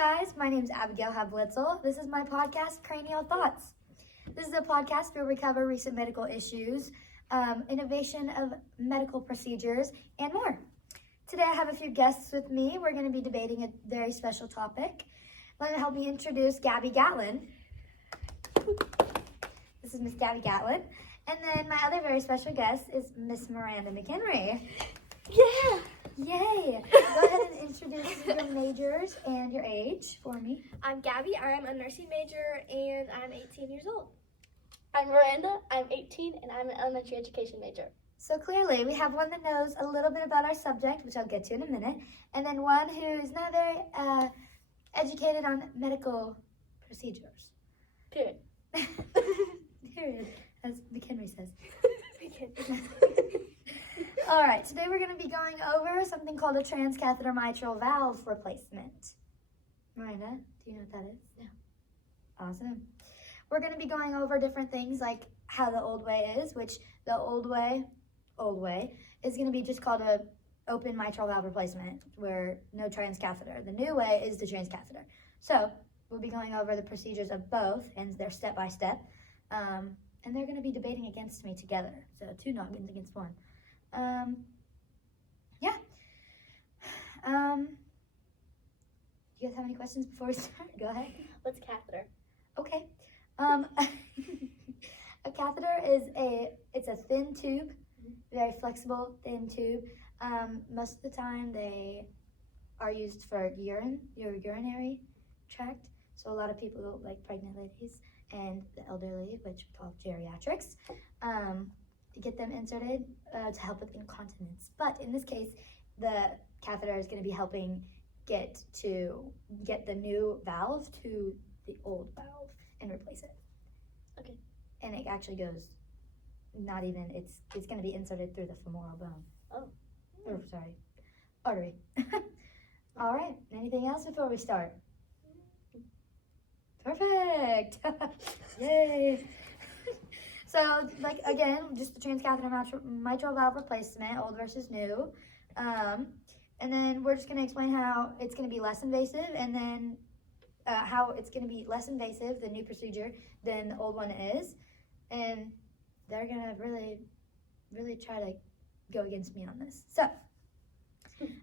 guys, my name is Abigail Hablitzel. This is my podcast, Cranial Thoughts. This is a podcast where we cover recent medical issues, innovation of medical procedures, and more. Today I have a few guests with me. We're going to be debating a very special topic. Let me help me introduce Gabby Gatlin. This is Miss Gabby Gatlin. And then my other very special guest is Miss Miranda McHenry. Yeah! Yay! Go ahead and introduce your majors and your age for me. I'm Gabby. I'm a nursing major and I'm 18 years old. I'm Miranda. I'm 18 and I'm an elementary education major. So clearly, we have one that knows a little bit about our subject, which I'll get to in a minute, and then one who's not very educated on medical procedures. Period. Period, as McHenry says. All right, today we're going to be going over something called a transcatheter mitral valve replacement. Miranda, do you know what that is? No. Awesome. We're going to be going over different things like how the old way is, which the old way is going to be just called a open mitral valve replacement where no transcatheter. The new way is the transcatheter. So we'll be going over the procedures of both and they're step by step. And they're going to be debating against me together. So two noggins against one. Yeah. Do you guys have any questions before we start? Go ahead. What's a catheter? Okay. A catheter is it's a thin tube, very flexible, thin tube. Most of the time they are used for your urinary tract. So a lot of people, like pregnant ladies and the elderly, which we call geriatrics, get them inserted to help with incontinence. But in this case, the catheter is going to be helping get the new valve to the old valve and replace it. Okay. And it actually goes, it's going to be inserted through the femoral bone. Oh. Or, sorry, artery. All right. Anything else before we start? Perfect. Yay. So, like, again, just the transcatheter mitral valve replacement, old versus new. And then we're just going to explain how it's going to be less invasive, and then how it's going to be less invasive, the new procedure, than the old one is. And they're going to really, really try to go against me on this. So,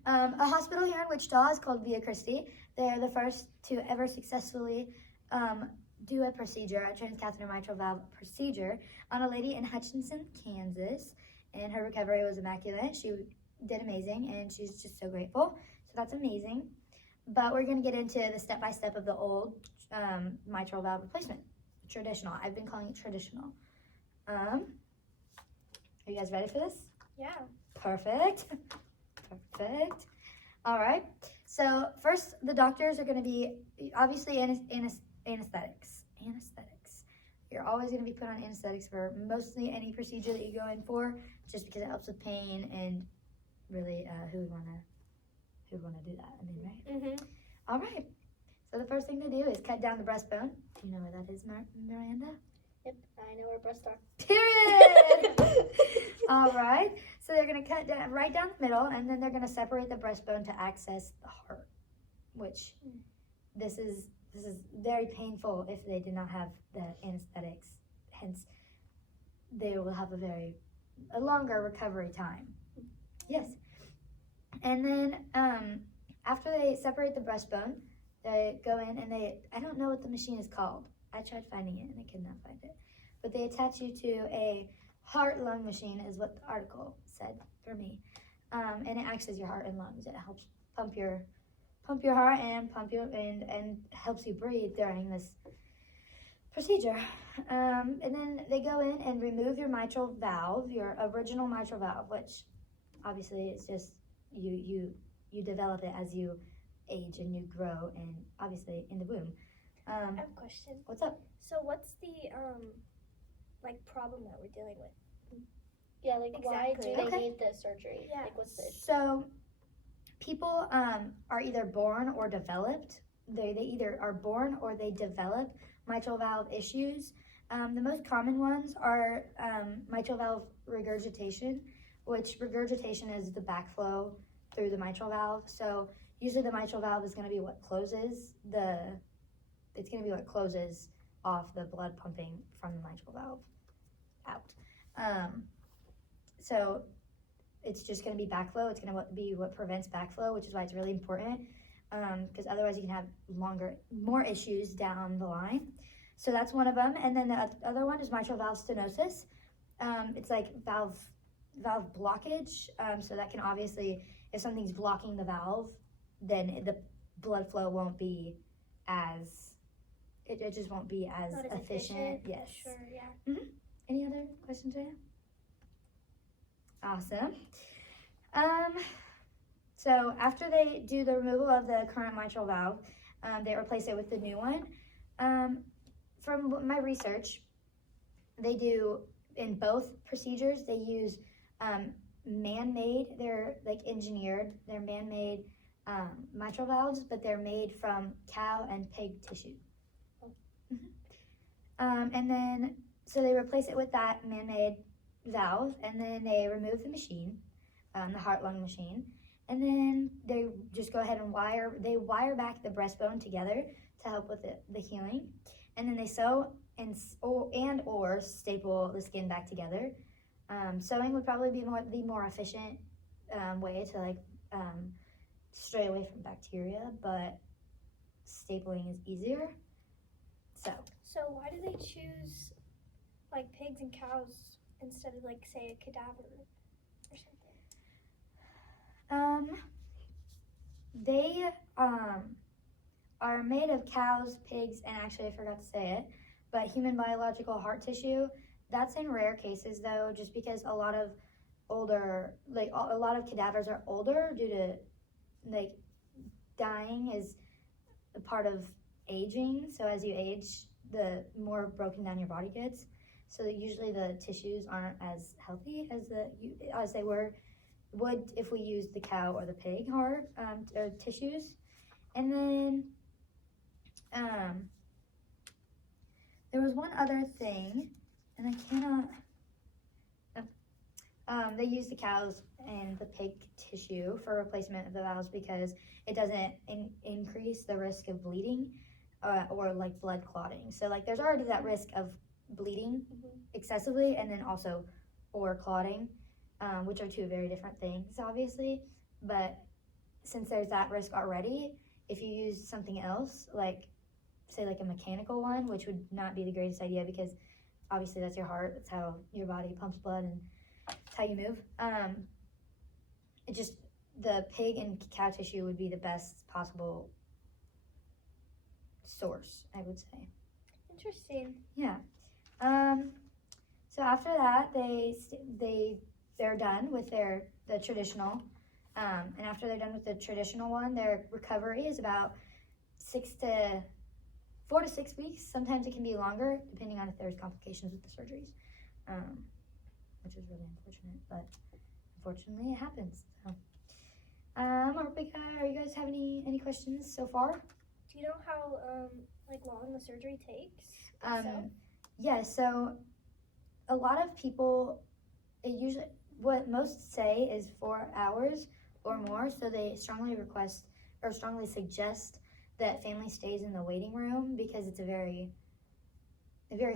a hospital here in Wichita is called Via Christi. They're the first to ever successfully do a procedure, a transcatheter mitral valve procedure, on a lady in Hutchinson, Kansas, and her recovery was immaculate. She did amazing, and she's just so grateful. So that's amazing. But we're going to get into the step-by-step of the old mitral valve replacement, traditional. I've been calling it traditional. Are you guys ready for this? Yeah. Perfect. Perfect. All right. So first, the doctors are going to be obviously anesthetics. You're always going to be put on anesthetics for mostly any procedure that you go in for, just because it helps with pain and really who would want to do that? I mean, right? Mm-hmm. All right. So the first thing to do is cut down the breastbone. Do you know where that is, Miranda? Yep, I know where breasts are. Period. All right. So they're going to cut down right down the middle, and then they're going to separate the breastbone to access the heart, which this is very painful if they do not have the anesthetics. Hence, they will have a longer recovery time. Yes. And then after they separate the breastbone, they go in and I don't know what the machine is called. I tried finding it and I could not find it. But they attach you to a heart-lung machine is what the article said for me. And it acts as your heart and lungs. It helps pump your heart and and helps you breathe during this procedure. And then they go in and remove your mitral valve, your original mitral valve, which obviously it's just you develop it as you age and you grow, and obviously in the womb. I have a question. What's up? So what's the problem that we're dealing with? Yeah, like why do Exactly. they need the surgery? Yeah. Like what's the issue? So people are either born or developed. They either are born or they develop mitral valve issues. The most common ones are mitral valve regurgitation, which regurgitation is the backflow through the mitral valve. So usually the mitral valve is going to be what closes off the blood pumping from the mitral valve out. So it's just going to be backflow. It's going to be what prevents backflow, which is why it's really important, because otherwise you can have more issues down the line. So that's one of them. And then the other one is mitral valve stenosis. It's like valve blockage. So that can obviously, if something's blocking the valve, then the blood flow won't be as, it just won't be as Not as efficient. Yes. Sure, yeah. Mm-hmm. Any other questions, Rhea? Awesome. So after they do the removal of the current mitral valve, they replace it with the new one. From my research, they do, in both procedures, they use man-made, they're man-made mitral valves, but they're made from cow and pig tissue. Mm-hmm. And then, so they replace it with that man-made valve, and then they remove the machine, the heart-lung machine, and then they just go ahead and wire back the breastbone together to help with the healing, and then they sew and or staple the skin back together. Sewing would probably be the more efficient way to stray away from bacteria, but stapling is easier. So why do they choose like pigs and cows instead of like say a cadaver or something? They are made of cows, pigs, and actually I forgot to say it, but human biological heart tissue. That's in rare cases though, just because a lot of cadavers are older due to dying is a part of aging. So as you age, the more broken down your body gets. So that usually the tissues aren't as healthy as they would if we used the cow or the pig heart or tissues. And then there was one other thing, and I cannot. They use the cows and the pig tissue for replacement of the valves because it doesn't increase the risk of bleeding or blood clotting. So there's already that risk of bleeding excessively, and then also or clotting, which are two very different things, obviously. But since there's that risk already, if you use something else, say a mechanical one, which would not be the greatest idea because obviously that's your heart, that's how your body pumps blood, and it's how you move. The pig and cow tissue would be the best possible source, I would say. Interesting. Yeah. So after that, they're done with the traditional, and after they're done with the traditional one, their recovery is about 4 to 6 weeks. Sometimes it can be longer, depending on if there's complications with the surgeries, which is really unfortunate, but unfortunately it happens. So, are you guys have any questions so far? Do you know how long the surgery takes? Yeah, so a lot of people, what most say is 4 hours or more, so they strongly suggest that family stays in the waiting room because it's a very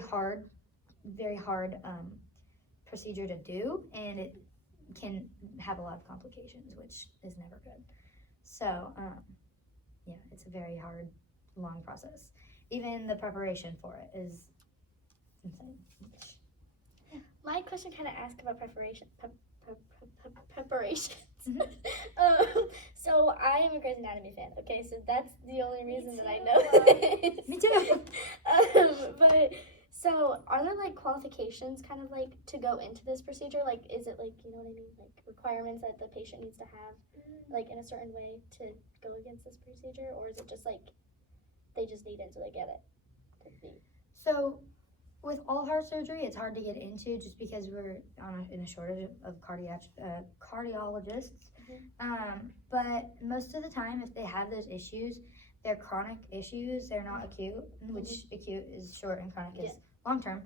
hard procedure to do, and it can have a lot of complications, which is never good. So, yeah, it's a very hard, long process. Even the preparation for it is insane. My question kind of asked about preparations. So I am a Grey's Anatomy fan. Okay, so that's the only reason that I know this. Me too. But so are there qualifications kind of to go into this procedure? Is it you know what I mean? Requirements that the patient needs to have in a certain way to go against this procedure, or is it just they just need it so they get it? So with all heart surgery, it's hard to get into just because we're in a shortage of cardiologists. But most of the time, if they have those issues, they're chronic issues. They're not acute, which acute is short and chronic is long term.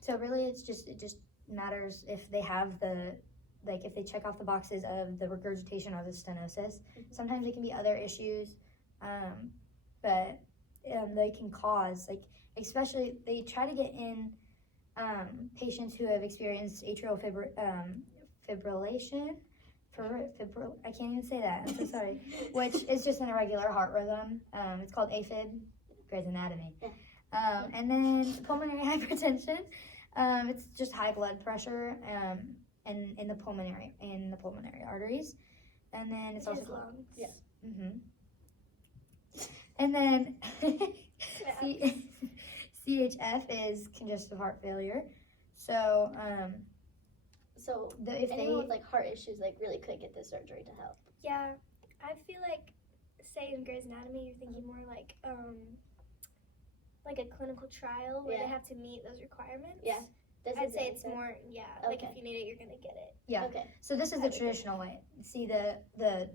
So really, it just matters if they have like if they check off the boxes of the regurgitation or the stenosis. Mhm. Sometimes it can be other issues, but they can cause, like, especially they try to get in patients who have experienced atrial fibrillation. I can't even say that. I'm so sorry. Which is just an irregular heart rhythm. It's called AFib. Grey's Anatomy. And then pulmonary hypertension. It's just high blood pressure in the pulmonary arteries. And then it's also lungs. Yeah. Mm-hmm. And then CHF is congestive heart failure. So if anyone with like heart issues like really could get this surgery to help. Yeah, I feel like, say in Grey's Anatomy, you're thinking more like a clinical trial where they have to meet those requirements. Yeah. I'd say it's more, like if you need it, you're gonna get it. Yeah. Okay. So this is the traditional way. See, the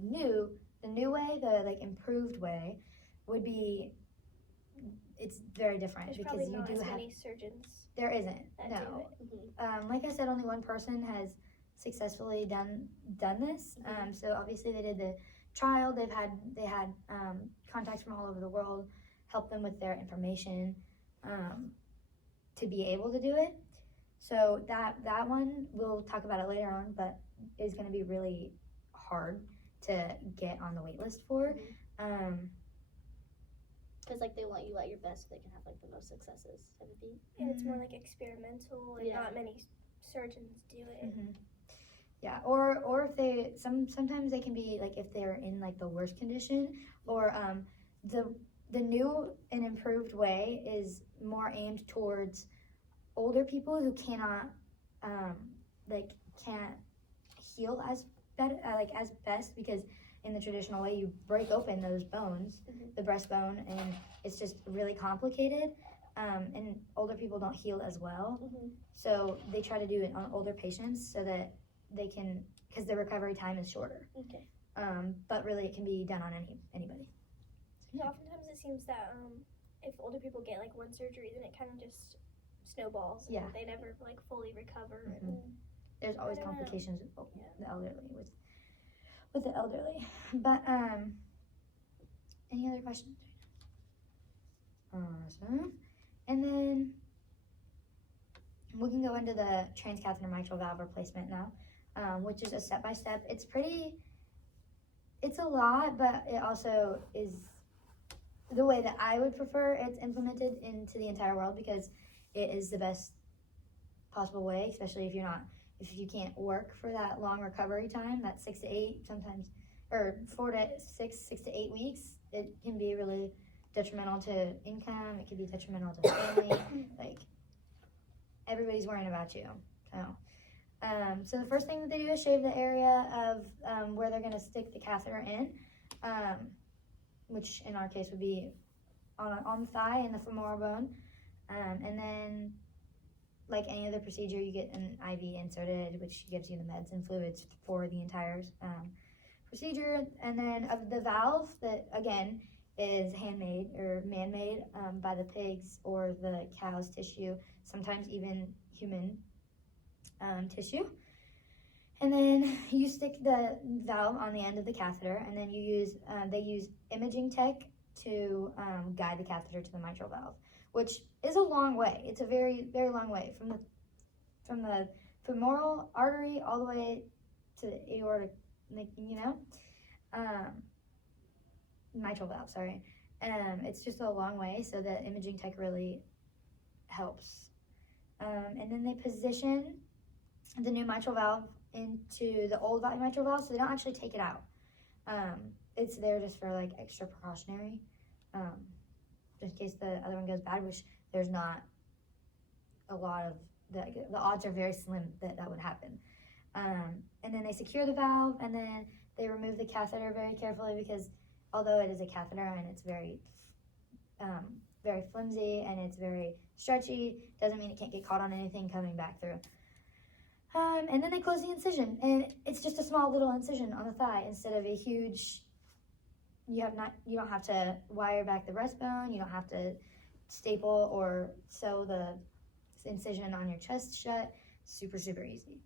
new way, the like improved way, would be. It's very different. There's because probably you not do as have. many surgeons There isn't. that No. do it. Mm-hmm. Like I said, only one person has successfully done this. So obviously they did the trial. They had contacts from all over the world help them with their information to be able to do it. So that one, we'll talk about it later on, but is going to be really hard to get on the wait list for. Because like they want you at your best so they can have like the most successes. That would be. And it's more like experimental, and not many surgeons do it. Mm-hmm. Yeah, or if they sometimes they can be like if they're in like the worst condition, or the new and improved way is more aimed towards older people who cannot can't heal as best, because in the traditional way you break open those bones, the breastbone, and it's just really complicated, and older people don't heal as well. So they try to do it on older patients so that they can, because the recovery time is shorter. Okay. But really it can be done on anybody. So oftentimes it seems that if older people get like one surgery, then it kind of just snowballs. And they never like fully recover. There's always I don't know. complications with the elderly with the elderly. But any other questions? Awesome. And then we can go into the transcatheter mitral valve replacement now, which is a step-by-step. It's a lot, but it also is the way that I would prefer it's implemented into the entire world, because it is the best possible way, especially if you can't work for that long recovery time, that's 6 to 8 sometimes, or 4 to 6 to 8 weeks. It can be really detrimental to income. It can be detrimental to family. Like, everybody's worrying about you. So the first thing that they do is shave the area of where they're going to stick the catheter in, which in our case would be on the thigh and the femoral bone. And then, like any other procedure, you get an IV inserted, which gives you the meds and fluids for the entire procedure. And then of the valve, that again is handmade or man-made by the pigs or the cow's tissue, sometimes even human tissue. And then you stick the valve on the end of the catheter, and then they use imaging tech to guide the catheter to the mitral valve, which is a long way. It's a very, very long way from the femoral artery all the way to the aortic, mitral valve. Sorry, it's just a long way. So the imaging tech really helps. And then they position the new mitral valve into the old mitral valve, so they don't actually take it out. It's there just for like extra precautionary, just in case the other one goes bad, which there's not a lot of, the odds are very slim that would happen. And then they secure the valve, and then they remove the catheter very carefully, because although it is a catheter and it's very very flimsy and it's very stretchy, doesn't mean it can't get caught on anything coming back through. And then they close the incision, and it's just a small little incision on the thigh instead of a huge. You don't have to wire back the breastbone. You don't have to staple or sew the incision on your chest shut. Super, super easy.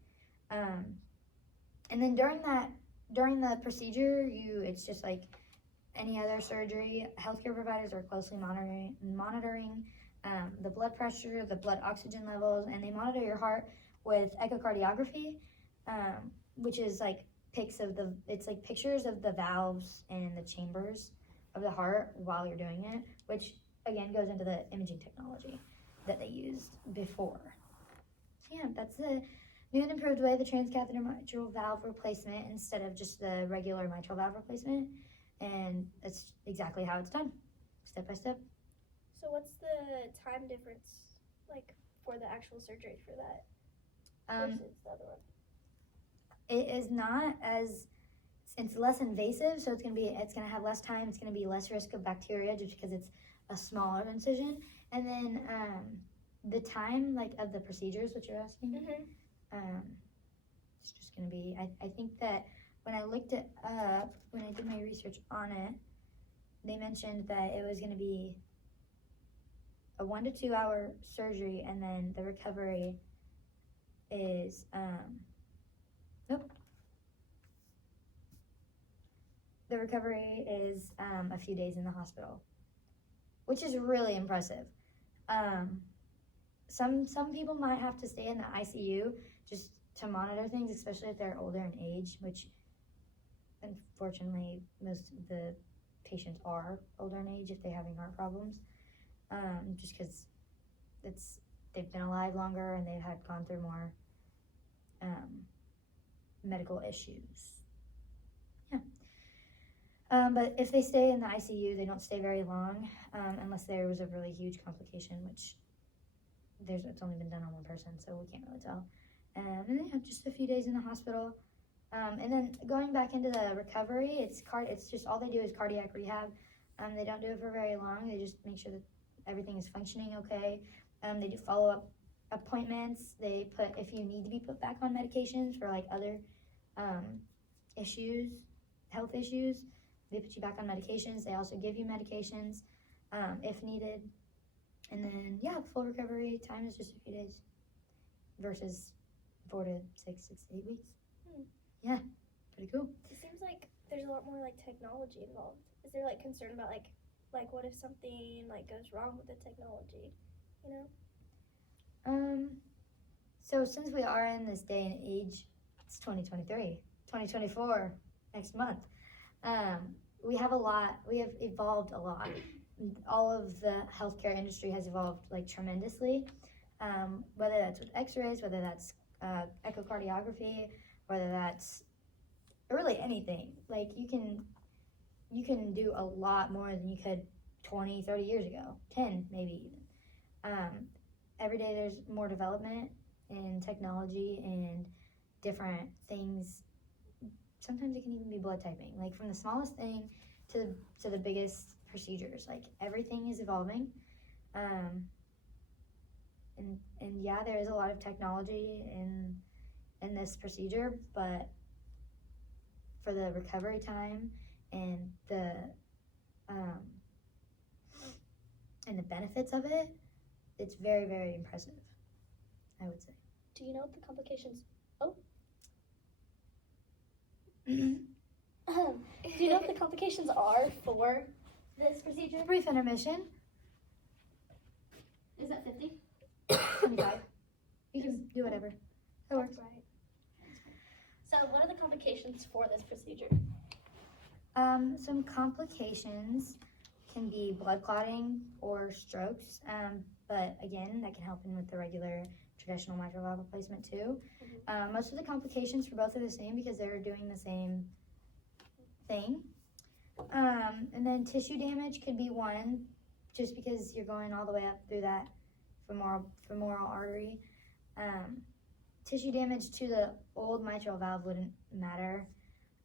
And then during the procedure, it's just like any other surgery. Healthcare providers are closely monitoring the blood pressure, the blood oxygen levels, and they monitor your heart with echocardiography, which is like pictures of the valves and the chambers of the heart while you're doing it, which again goes into the imaging technology that they used before. So yeah, that's the new and improved way, the transcatheter mitral valve replacement instead of just the regular mitral valve replacement. And that's exactly how it's done, step by step. So what's the time difference, like, for the actual surgery for that versus the other one? It is not as, it's less invasive, so it's gonna have less time, it's gonna be less risk of bacteria just because it's a smaller incision. And then the time, like, of the procedures, what you're asking, it's just gonna be, I think that when I looked it up, when I did my research on it, they mentioned that it was gonna be a 1 to 2 hour surgery, and then the recovery is, the recovery is a few days in the hospital, which is really impressive. Some people might have to stay in the ICU just to monitor things, especially if they're older in age, which unfortunately most of the patients are older in age if they're having heart problems, just because they've been alive longer and they've gone through more medical issues. But if they stay in the ICU, they don't stay very long, unless there was a really huge complication, which it's only been done on one person, so we can't really tell. And yeah, just a few days in the hospital. And then going back into the recovery, it's just all they do is cardiac rehab. They don't do it for very long. They just make sure that everything is functioning okay. They do follow-up appointments. They if you need to be put back on medications for like other health issues, they put you back on medications. They also give you medications if needed. And then, yeah, full recovery time is just a few days versus 4 to 6 to 8 weeks. Yeah, pretty cool. It seems like there's a lot more like technology involved. Is there like concern about like what if something like goes wrong with the technology, you know? So since we are in this day and age, it's 2023, 2024, next month. We have evolved a lot. All of the healthcare industry has evolved like tremendously, whether that's with x-rays, whether that's echocardiography, whether that's really anything. Like you can do a lot more than you could 20, 30 years ago, 10 maybe even. Every day there's more development in technology and different things. Sometimes it can even be blood typing, like from the smallest thing to the biggest procedures. Like everything is evolving, and yeah, there is a lot of technology in this procedure, but for the recovery time and the benefits of it, it's very, very impressive, I would say. Do you know what the complications? Do you know what the complications are for this procedure? Brief intermission. Is that 50? 25. You can do whatever. That works. Right. So what are the complications for this procedure? Some complications can be blood clotting or strokes, but again, that can help in with the regular traditional mitral valve replacement too. Most of the complications for both are the same because they're doing the same thing. And then tissue damage could be one, just because you're going all the way up through that femoral artery. Tissue damage to the old mitral valve wouldn't matter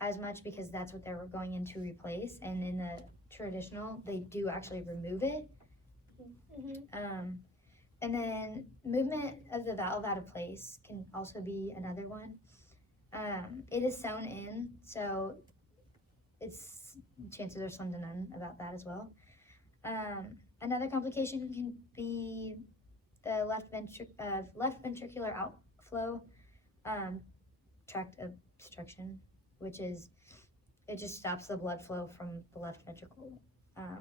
as much because that's what they were going in to replace, and in the traditional, they do actually remove it. And then movement of the valve out of place can also be another one. It is sewn in, so chances are slim to none about that as well. Another complication can be the left ventricular outflow tract obstruction, which is it just stops the blood flow from the left ventricle,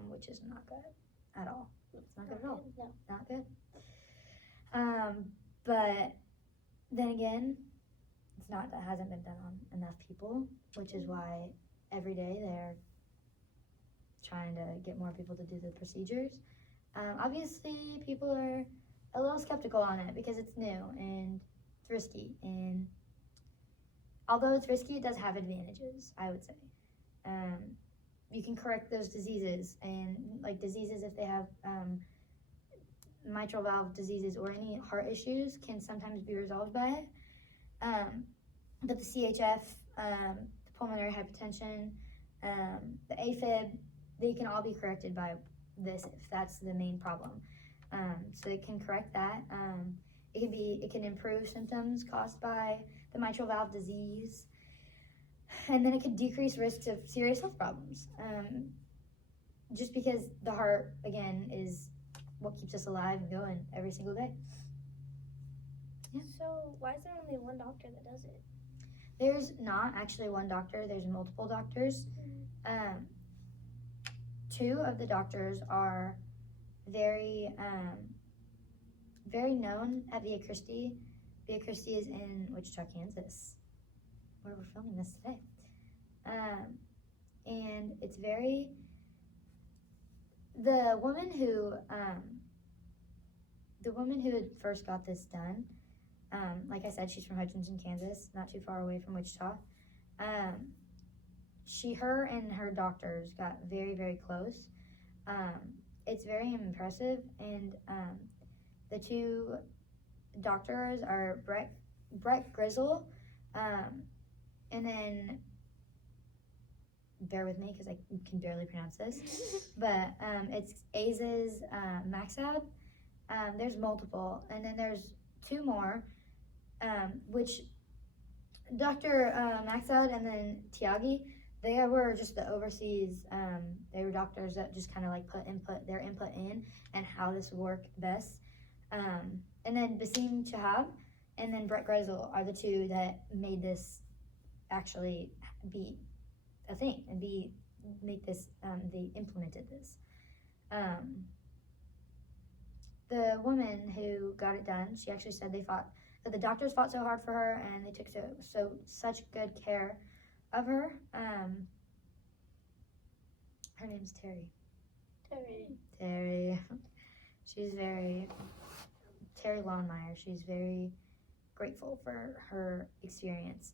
which is not good at all. It's not good at all. No. Not good. But then again, it's not that hasn't been done on enough people, which is why every day they're trying to get more people to do the procedures. Obviously, people are a little skeptical on it because it's new and it's risky. And although it's risky, it does have advantages, I would say. You can correct those diseases, and like diseases if they have mitral valve diseases or any heart issues can sometimes be resolved by it. But the CHF, the pulmonary hypertension, the AFib, they can all be corrected by this if that's the main problem. So it can correct that. It can improve symptoms caused by the mitral valve disease, and then it could decrease risks of serious health problems. Just because the heart, again, is what keeps us alive and going every single day. Yeah. So why is there only one doctor that does it? There's not actually one doctor. There's multiple doctors. Two of the doctors are very known at Via Christi. Via Christi is in Wichita, Kansas, where we're filming this today. And it's very, the woman who had first got this done, like I said, she's from Hutchinson, Kansas, not too far away from Wichita. Her and her doctors got very, very close. It's very impressive, and the two doctors are Brett Grizzle, and then bear with me because I can barely pronounce this, but it's Aziz Maxab. There's multiple, and then there's two more, which Dr. Maxad and then Tiagi, they were just the overseas, they were doctors that just kind of like put their input in and how this would work best. And then Basim Chahab and then Brett Grizzle are the two that made this actually be a thing and make this, they implemented this. The woman who got it done, she actually said that the doctors fought so hard for her and they took such good care of her. Her name's Terry. She's Terry Lawnmeyer. She's very grateful for her experience.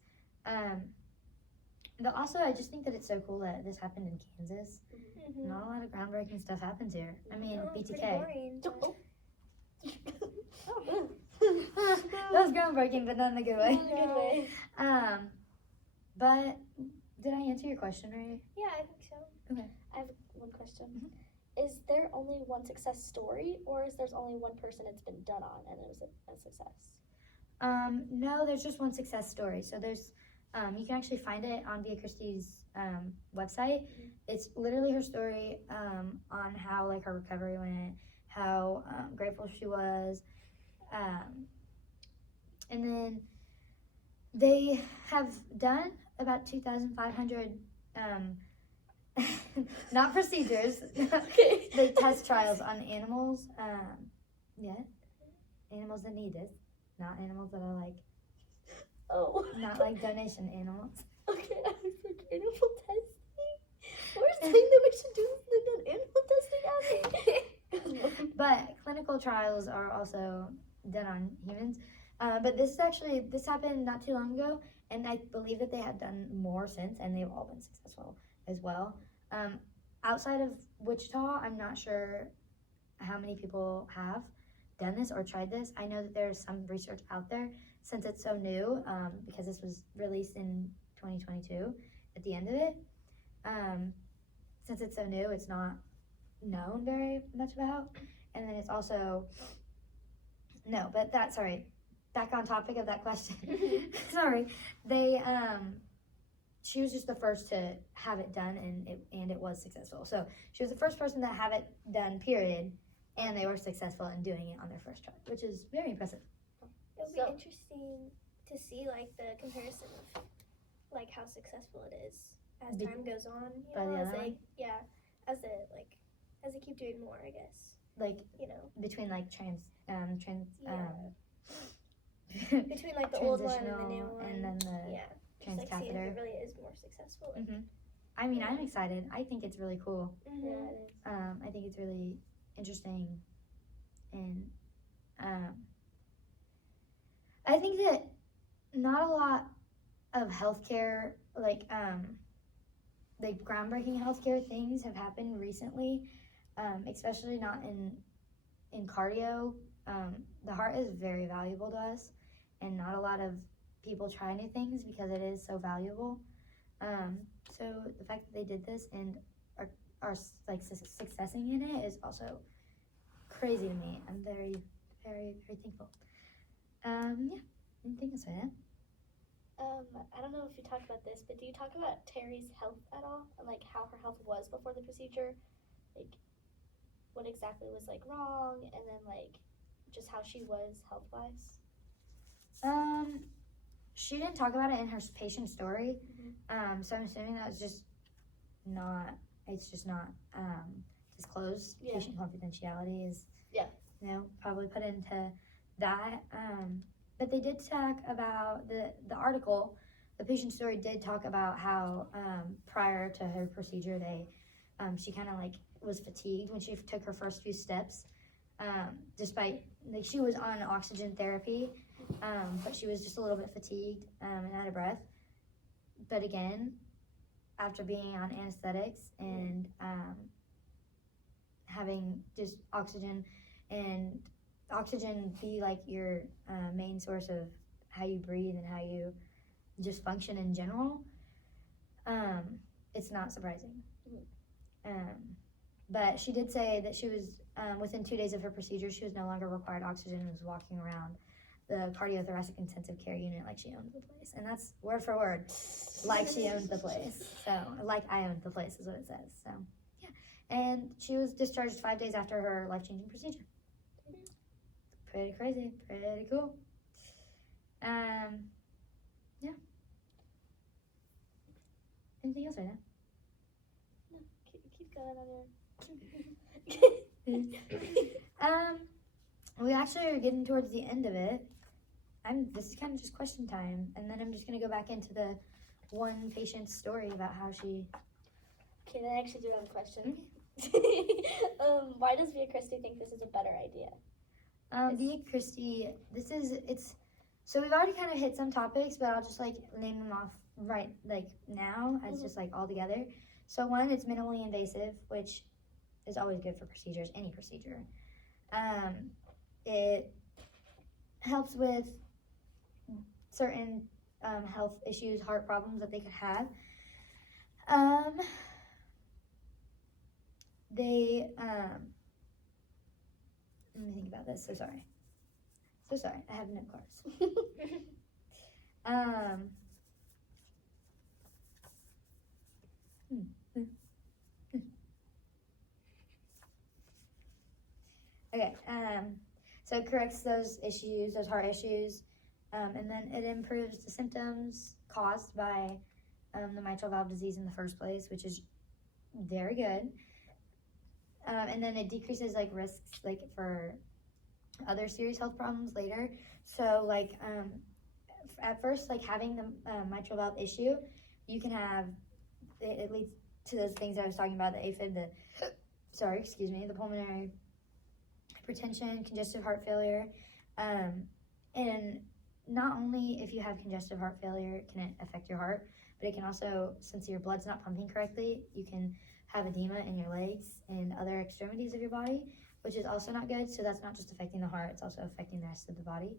Also, I just think that it's so cool that this happened in Kansas. Mm-hmm. Not a lot of groundbreaking stuff happens here. I mean, No, BTK. pretty boring, but- That was groundbreaking, but not in a good way. In a good way. But did I answer your question right? Yeah, I think so. Okay. I have one question. Is there only one success story, or is there's only one person it's been done on and it was a success? No, there's just one success story. So there's, you can actually find it on Via Christi's website. It's literally her story on how like her recovery went, how grateful she was, and then they have done about 2,500 not procedures. Okay. They test trials on animals. Animals that need it, not animals that are like not like donation animals. Okay, I was like, animal testing? We're saying that we should do animal testing, Abby. But clinical trials are also done on humans. But this happened not too long ago, and I believe that they have done more since, and they've all been successful as well. Outside of Wichita, I'm not sure how many people have done this or tried this. I know that there's some research out there since it's so new, because this was released in 2022 at the end of it. Since it's so new, it's not known very much about. And then it's also, back on topic of that question. Sorry. She was just the first to have it done, and it was successful. So she was the first person to have it done, period, and they were successful in doing it on their first try, which is very impressive. It would be interesting to see like the comparison of like how successful it is as Be- time goes on. You by know, the as other they one? as they keep doing more, I guess. Like You know, between like between like the old one and the new transitional one, and then the yeah, just like seeing if transcatheter. it really is more successful. Like, I mean, I'm excited. I think it's really cool. Yeah, it is. I think it's really interesting, and I think that not a lot of healthcare, like groundbreaking healthcare things have happened recently, especially not in cardio. The heart is very valuable to us, and not a lot of people try new things because it is so valuable. So the fact that they did this and are like successing in it is also crazy to me. I'm very, very, very thankful. Yeah, anything to say that? I don't know if you talked about this, but do you talk about Terry's health at all, and like how her health was before the procedure, like what exactly was like wrong, and then like just how she was health wise? She didn't talk about it in her patient story. So I'm assuming that was just not. It's just not disclosed. Yeah. Patient confidentiality is, Yeah. Probably put into that. But they did talk about the article. The patient story did talk about how prior to her procedure, she kind of like was fatigued when she took her first few steps. Despite like she was on oxygen therapy, but she was just a little bit fatigued and out of breath. But again, after being on anesthetics and having just oxygen be like your main source of how you breathe and how you just function in general, it's not surprising. But she did say that she was within 2 days of her procedure, she was no longer required oxygen and was walking around the cardiothoracic intensive care unit like she owned the place. And that's word for word, like she owned the place. So, like I owned the place is what it says. So, yeah. And she was discharged 5 days after her life-changing procedure. Pretty crazy, pretty cool. Yeah. Anything else right now? No, keep going on your. We actually are getting towards the end of it. This is kind of just question time, and then I'm just gonna go back into the one patient's story about how she. Okay, then I actually do have a question. Why does Via Christi think this is a better idea? Via Christi, so we've already kind of hit some topics, but I'll just like name them off right like now as just like all together. So one, it's minimally invasive, which is always good for procedures, any procedure. It helps with certain health issues, heart problems that they could have. Let me think about this. So sorry. I have no cards. Okay. So it corrects those issues, those heart issues, and then it improves the symptoms caused by the mitral valve disease in the first place, which is very good. And then it decreases like risks like for other serious health problems later. So like at first, like having the mitral valve issue, you can have it leads to those things I was talking about, the AFib, the pulmonary hypertension, congestive heart failure, and not only if you have congestive heart failure can it affect your heart, but it can also, since your blood's not pumping correctly, you can have edema in your legs and other extremities of your body, which is also not good. So that's not just affecting the heart, it's also affecting the rest of the body.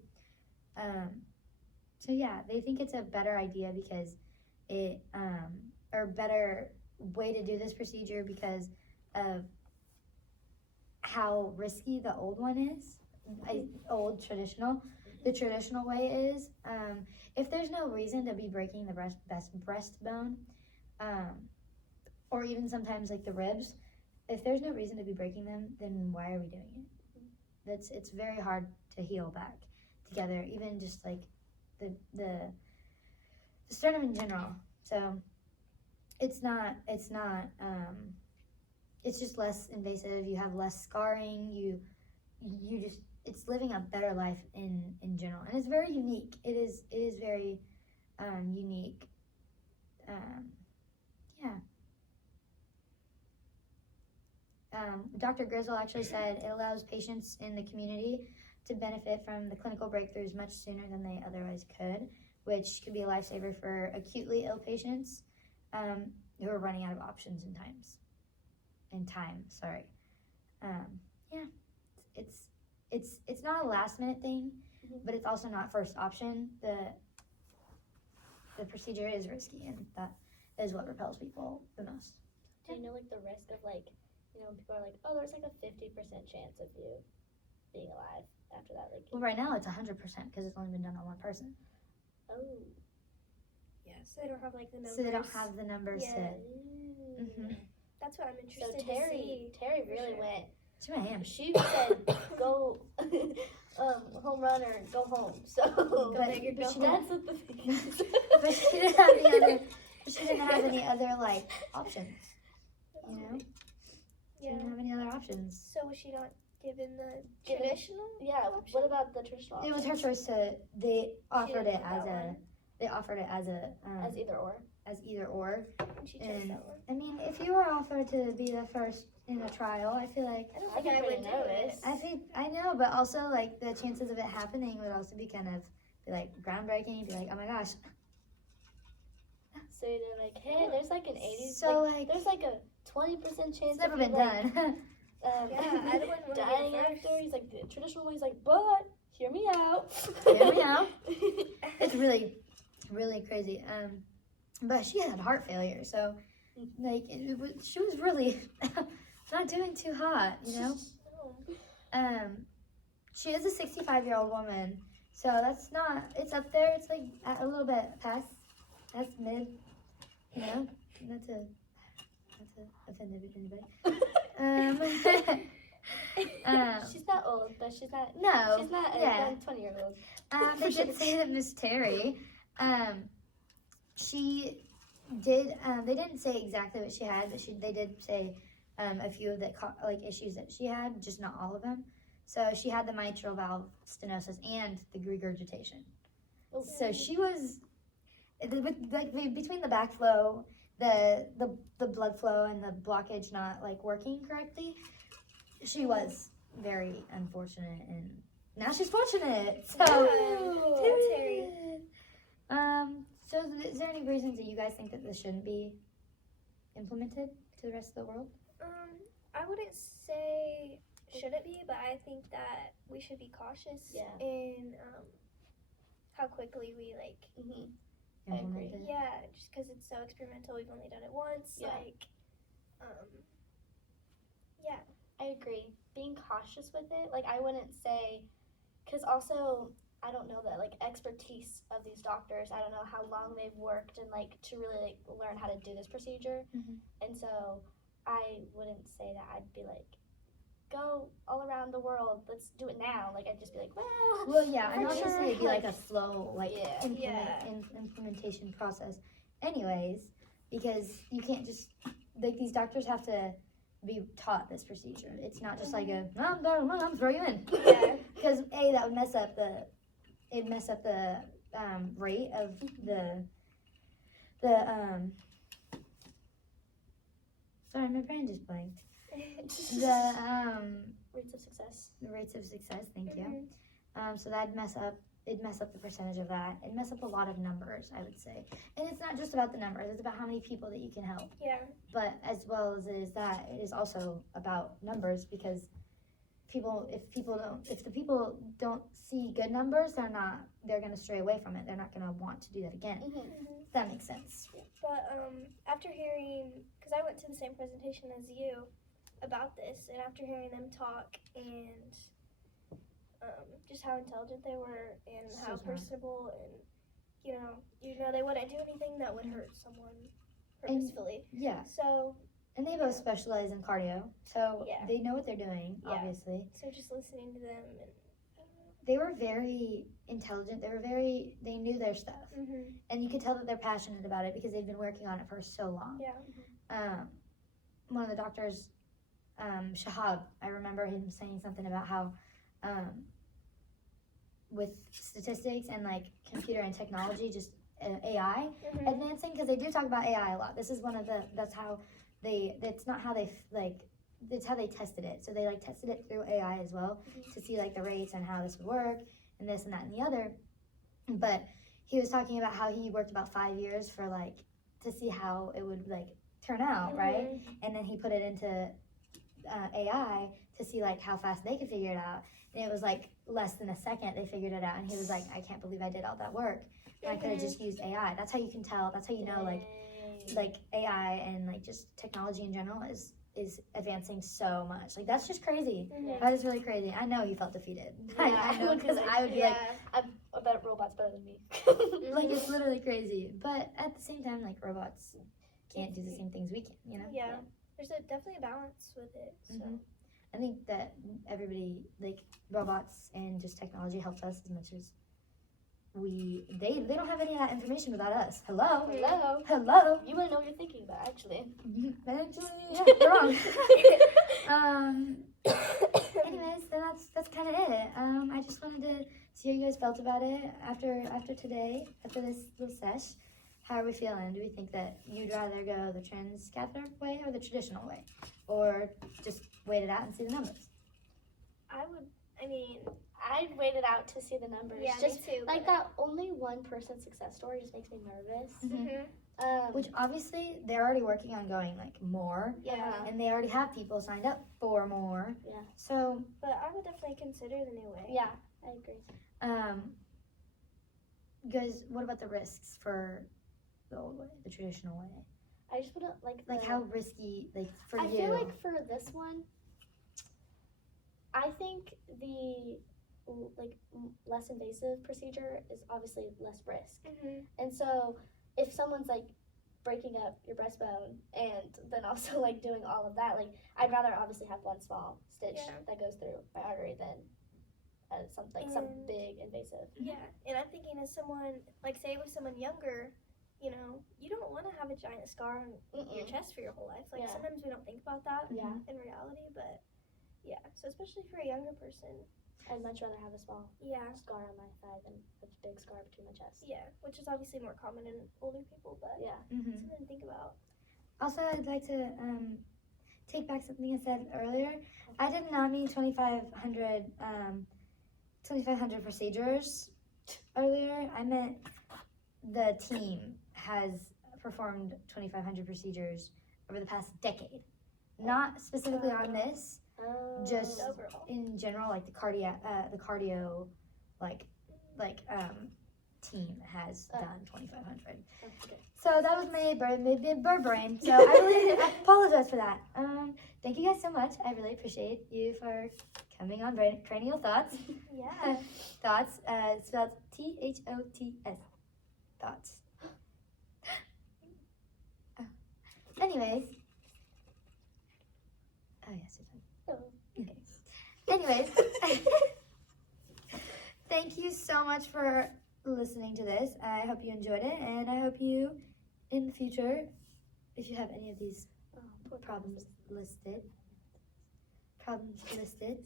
So yeah, they think it's a better idea because or better way to do this procedure because of how risky the old one is, the traditional way is. If there's no reason to be breaking the breastbone, or even sometimes like the ribs, if there's no reason to be breaking them, then why are we doing it? It's very hard to heal back together. Even just like the sternum in general. So it's not it's just less invasive. You have less scarring. You just, it's living a better life in general, and it's very unique. It is very unique. Dr. Grizzle actually said it allows patients in the community to benefit from the clinical breakthroughs much sooner than they otherwise could, which could be a lifesaver for acutely ill patients who are running out of options in time. It's not a last minute thing, but it's also not first option. The procedure is risky, and that is what repels people the most. Do you know like the risk of like, you know, people are like, oh, there's like a 50% chance of you being alive after that? Like, Well, right now it's 100% because it's only been done on one person. oh, Yeah, so they don't have like the numbers. So they don't have the numbers Yeah. That's what I'm So interested to see. Terry for really sure. went. to my ham. She said go home run or go home. So Go big or go that's home. what the thing is. But she didn't have any other. She didn't have any other like options. You know, she Yeah. didn't have any other options. So was she not given the Given- traditional? Yeah. option? What about the traditional? It was her option? choice to. They offered didn't it want as that a. one. They offered it as a. As either or. As either or. And she chose And that one. I mean, if you were offered to be the first in a trial, I feel like. I don't I'd think be I pretty would do it. nervous. I know, but also like the chances of it happening would also be kind of be like groundbreaking. You'd be like, oh my gosh. So they're like, hey, there's like an 80. So like, there's like a 20% chance. it's never of you, been like, done. Yeah, I wouldn't want to dying be the after. first. He's like the traditional way. He's like, but hear me out. Hear me out. It's really, really crazy. But she had heart failure, so like she was really not doing too hot, you know. She is a 65-year-old woman, so that's not. It's up there. It's like a little bit past. That's mid, you know. Not to offend anybody. She's not old, but she's not. No. She's not a yeah. young 20-year-old. They did say that Miss Terry, she did. They didn't say exactly what she had, but they did say a few of the issues that she had, just not all of them. So she had the mitral valve stenosis and the regurgitation. Okay. So she was like between the backflow, the blood flow, and the blockage not like working correctly. She was very unfortunate, and now she's fortunate. So, Terry. So is there any reasons that you guys think that this shouldn't be implemented to the rest of the world? I wouldn't say shouldn't be, but I think that we should be cautious in how quickly we like. I agree. Implement it? Yeah, just because it's so experimental. We've only done it once. Yeah. I agree. Being cautious with it, like I wouldn't say, because also I don't know the like expertise of these doctors. I don't know how long they've worked and like to really like learn how to do this procedure. And so I wouldn't say that I'd be like, go all around the world. Let's do it now. Like I'd just be like, Well, yeah, and for obviously sure, it'd be like like- a slow, like Yeah. implementation process, anyways, because you can't just like these doctors have to be taught this procedure. It's not just like I'm throw you in. Yeah. Because that would mess up the rate of the sorry, my brain just blanked. The rates of success. the rates of success. Thank you. So that'd mess up. It'd mess up the percentage of that. It'd mess up a lot of numbers, I would say. And it's not just about the numbers. It's about how many people that you can help. Yeah. But as well as it is that, it is also about numbers because if the people don't see good numbers, they're gonna stray away from it. They're not gonna want to do that again. If that makes sense. But after hearing, because I went to the same presentation as you about this, and after hearing them talk and just how intelligent they were and So how smart. personable and you know they wouldn't do anything that would hurt someone purposefully. Yeah. So And they both specialize in cardio, so Yeah. they know what they're doing, Yeah. obviously. just listening to them and they were very intelligent. They knew their stuff. And you could tell that they're passionate about it because they've been working on it for so long. Yeah. One of the doctors, Shahab, I remember him saying something about how with statistics and like computer and technology, just AI advancing, because they do talk about AI a lot. This is one of the, it's how they tested it. So they like tested it through AI as well to see like the rates and how this would work and this and that and the other. But he was talking about how he worked about 5 years for like to see how it would like turn out, right? And then he put it into AI to see like how fast they could figure it out. And it was like less than a second they figured it out. And he was like, I can't believe I did all that work. And I could have just used AI. That's how you can tell. That's how you know like AI and like just technology in general is advancing so much. Like that's just crazy. That is really crazy. I know he felt defeated. I know, because I would be like, I bet robots better than me. like it's literally crazy. But at the same time, like robots can't do the same things we can, you know? Yeah. There's definitely a balance with it. So. I think that everybody, like robots and just technology helps us as much as they don't have any of that information without us. Hello. You wouldn't know what you're thinking about, actually. Actually, yeah, you're wrong. Anyways, then that's kind of it. I just wanted to see how you guys felt about it after today, after this little sesh. How are we feeling? Do we think that you'd rather go the transcatheter way or the traditional way? Or just wait it out and see the numbers? I'd wait it out to see the numbers. Yeah, just me too. Like that only one person success story just makes me nervous. Which obviously they're already working on going like more. Yeah. And they already have people signed up for more. Yeah. So. But I would definitely consider the new way. Yeah, I agree. Guys, what about the risks for the old way, the traditional way? I just wouldn't like how risky, like for you. I feel like for this one, I think the less invasive procedure is obviously less risk. And so if someone's like breaking up your breastbone and then also like doing all of that, like I'd rather obviously have one small stitch that goes through my artery than some big invasive. Yeah, and I'm thinking as someone, like say with someone younger, you know, you don't want to have a giant scar on your chest for your whole life. Like sometimes we don't think about that in reality, but yeah. So especially for a younger person, I'd much rather have a small scar on my thigh than a big scar between my chest. Yeah, which is obviously more common in older people, but something to think about. Also, I'd like to take back something I said earlier. I did not mean 2,500 procedures earlier. I meant the team has performed 2,500 procedures over the past decade. Not specifically on this, just overall. In general, like the cardio, team has done 2,500. So that was my bird brain. So I apologize for that. Thank you guys so much. I really appreciate you for coming on Cranial Thoughts. Yeah. Thoughts, spelled THOTS. Thoughts. Anyways. Oh, yes, okay. Anyways. Thank you so much for listening to this. I hope you enjoyed it, and I hope you, in the future, if you have any of these problems listed. Is that what that says?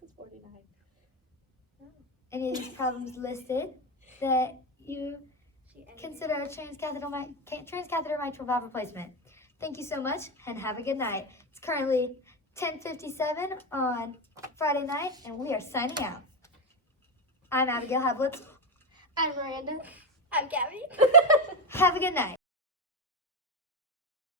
It says 49. Any of these problems listed, that you consider a transcatheter mitral valve replacement. Thank you so much, and have a good night. It's currently 10:57 on Friday night, and we are signing out. I'm Abigail Havlitz. I'm Miranda. I'm Gabby. Have a good night.